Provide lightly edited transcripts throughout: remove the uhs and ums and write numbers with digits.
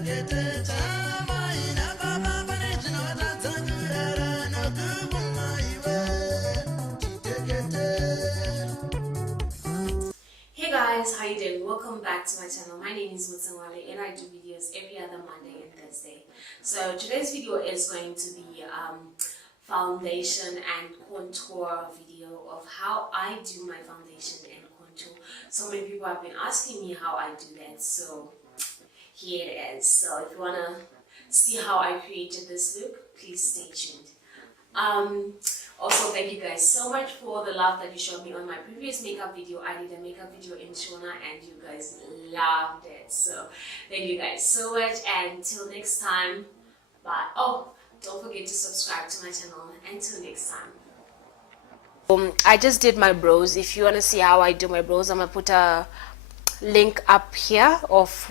Hey guys, how you doing? Welcome back to my channel. My name is Mutsa Mwale and I do videos every other Monday and Thursday. So today's video is going to be foundation and contour video of how I do my foundation and contour. So many people have been asking me how I do that, so here it is. So if you want to see how I created this look, please stay tuned. Also, thank you guys so much for the love that you showed me on my previous makeup video. I did a makeup video in Shona and you guys loved it. So thank you guys so much, and until next time, bye. Oh, don't forget to subscribe to my channel. Until next time. I just did my brows. If you want to see how I do my brows, I'm gonna put a link up here of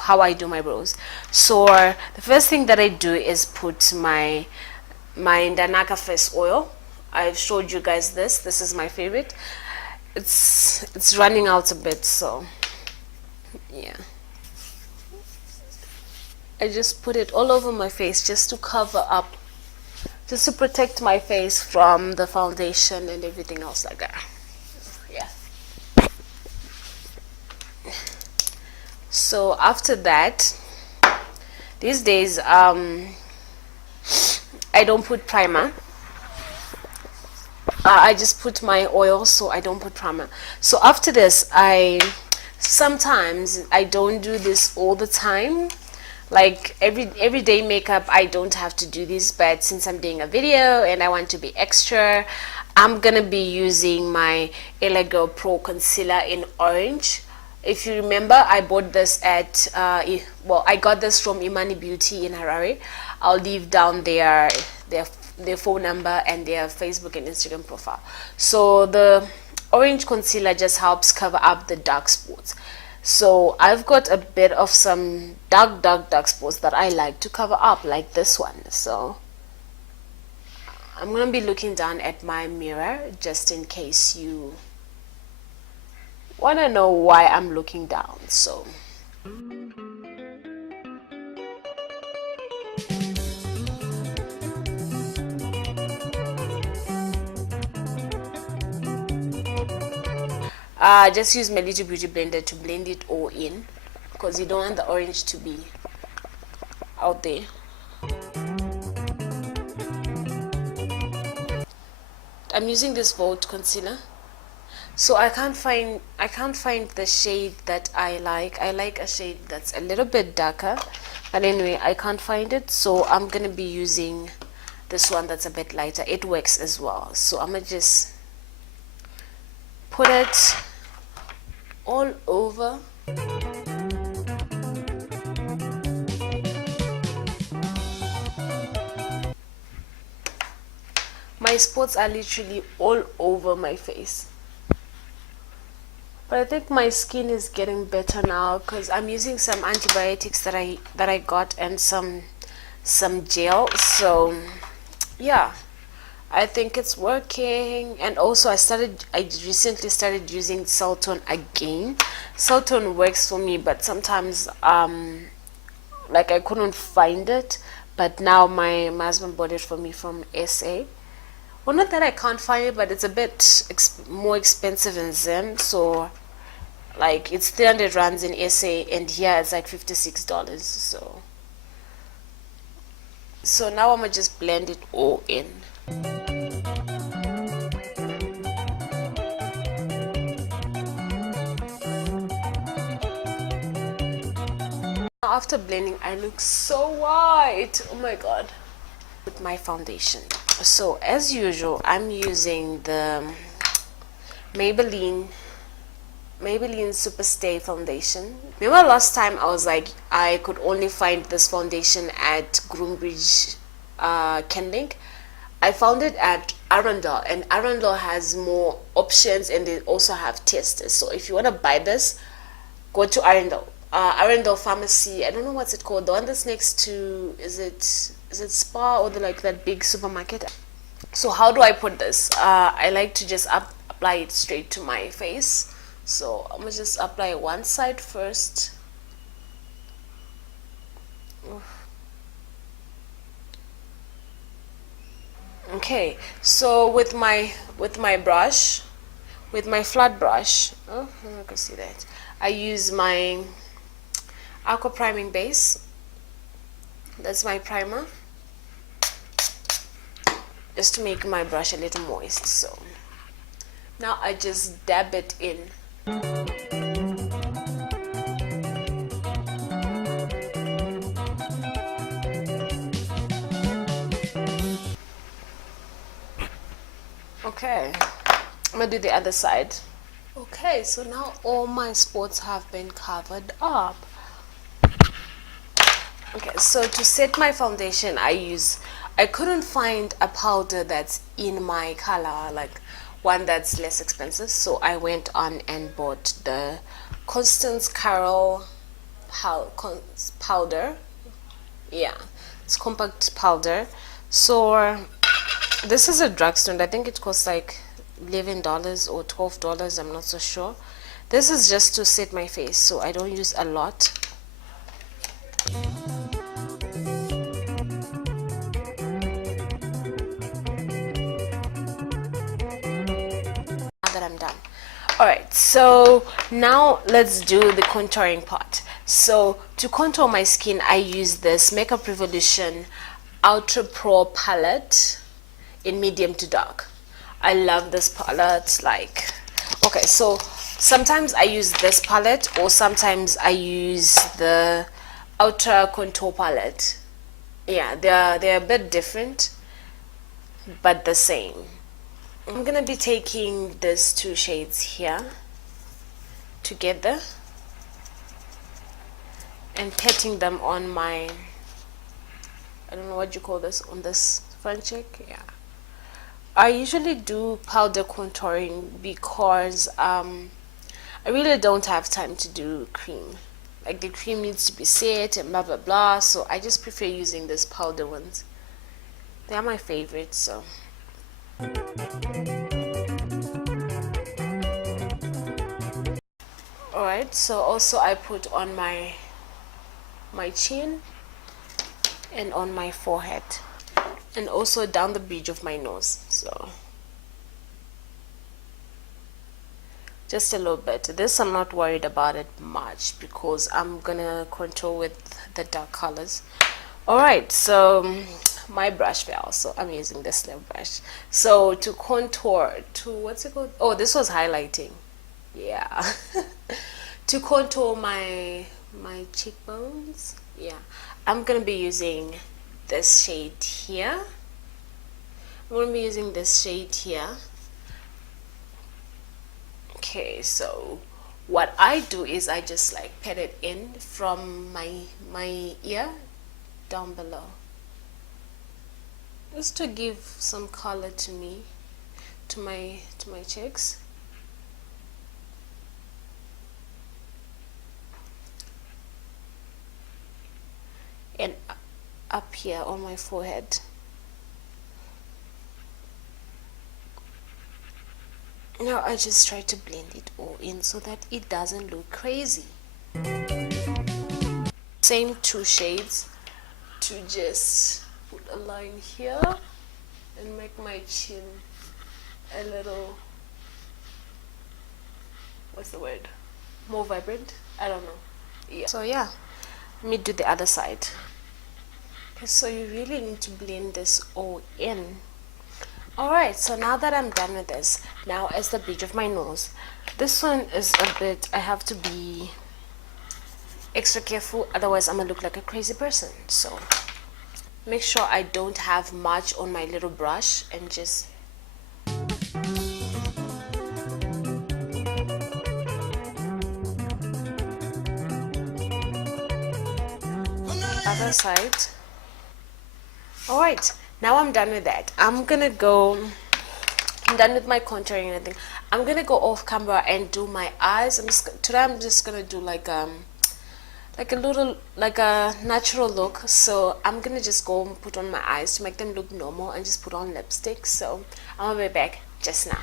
how I do my brows. So the first thing that I do is put my Ndanaka face oil. I've showed you guys this. This is my favorite. It's running out a bit, so yeah. I just put it all over my face just to cover up, just to protect my face from the foundation and everything else like that. Yeah. So after that, these days I don't put primer. I just put my oil, so I don't put primer. So after this, sometimes I don't do this all the time. Like everyday makeup, I don't have to do this, but since I'm doing a video and I want to be extra, I'm gonna be using my LA Girl Pro Concealer in orange. If you remember, I bought this at I got this from Imani Beauty in Harare. I'll leave down their phone number and their Facebook and Instagram profile. So the orange concealer just helps cover up the dark spots. So I've got a bit of some dark spots that I like to cover up, like this one. So I'm gonna be looking down at my mirror just in case you want to know why I'm looking down. So just use my little beauty blender to blend it all in, because you don't want the orange to be out there. I'm using this Vote concealer. So I can't find the shade that I like. I like a shade that's a little bit darker, but anyway, I can't find it, so I'm gonna be using this one that's a bit lighter. It works as well. So I'm gonna just put it all over. My spots are literally all over my face. But I think my skin is getting better now because I'm using some antibiotics that I got and some gel. So yeah, I think it's working. And also I recently started using Sultan again. Sultan works for me, but sometimes like I couldn't find it, but now my husband bought it for me from SA. Well, not that I can't find it, but it's a bit more expensive in Zim. So like it's 300 rands in SA, and here it's like $56. So now I'm gonna just blend it all in. After blending, I look so white. Oh my god. With my foundation, so as usual, I'm using the Maybelline Superstay foundation. Remember last time I was like, I could only find this foundation at Groombridge Kenlink. I found it at Arundel, and Arundel has more options, and they also have testers. So if you want to buy this, go to Arundel Pharmacy. I don't know what's it called, the one that's next to, is it Spa, or like that big supermarket? So how do I put this? I like to just apply it straight to my face. So I'm gonna just apply one side first, Okay, so with my brush, with my flat brush, oh, I can see that, I use my Aqua priming base. That's my primer, just to make my brush a little moist. So now I just dab it in. Okay, I'm gonna do the other side. Okay, so now all my spots have been covered up. Okay, so to set my foundation, I couldn't find a powder that's in my color, like one that's less expensive, so I went on and bought the Constance caroll powder. Yeah, it's compact powder. So this is a drugstore. I think it costs like $11 or $12. I'm not so sure. This is just to set my face, so I don't use a lot. Now that I'm done. Alright, so now let's do the contouring part. So to contour my skin, I use this Makeup Revolution Ultra Pro palette in medium to dark. I love this palette. Like, okay, so sometimes I use this palette, or sometimes I use the Ultra Contour palette. Yeah, they're a bit different, but the same. I'm gonna be taking these two shades here together and patting them on my, I don't know what you call this, on this front cheek. Yeah, I usually do powder contouring because I really don't have time to do cream. Like, the cream needs to be set and blah blah blah, so I just prefer using these powder ones. They are my favorites. So alright, so also I put on my chin and on my forehead, and also down the bridge of my nose. So just a little bit. This I'm not worried about it much because I'm gonna contour with the dark colors. Alright, so my brush fell, so I'm using this little brush. So to contour, to what's it called? Oh, this was highlighting. Yeah. To contour my cheekbones, yeah, I'm gonna be using this shade here. I'm gonna be using this shade here. Okay, so what I do is I just like pat it in from my ear down below, just to give some color to me, to my cheeks. And up here on my forehead. Now I just try to blend it all in so that it doesn't look crazy. Same two shades to just put a line here and make my chin a little, what's the word, more vibrant. I don't know. Yeah. So yeah, let me do the other side. Okay, so you really need to blend this all in. Alright, so now that I'm done with this, now is the bridge of my nose. This one is a bit, I have to be extra careful, otherwise I'm gonna look like a crazy person. So make sure I don't have much on my little brush, and just other side. Alright, now I'm done with that. I'm done with my contouring and everything. I'm gonna go off camera and do my eyes. Today I'm just gonna do like a little, like a natural look. So I'm gonna just go and put on my eyes to make them look normal and just put on lipstick. So I'm gonna be back just now.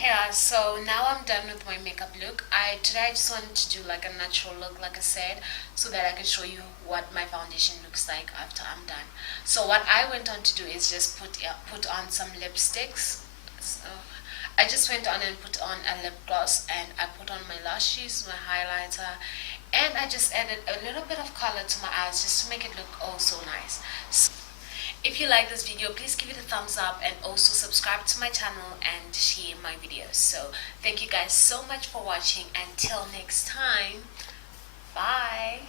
Yeah, so now I'm done with my makeup look. Today I just wanted to do like a natural look, like I said, so that I can show you what my foundation looks like after I'm done. So what I went on to do is just put on some lipsticks. So I just went on and put on a lip gloss, and I put on my lashes, my highlighter, and I just added a little bit of color to my eyes just to make it look oh so nice. So if you like this video, please give it a thumbs up and also subscribe to my channel and share my videos. So thank you guys so much for watching. Until next time, bye.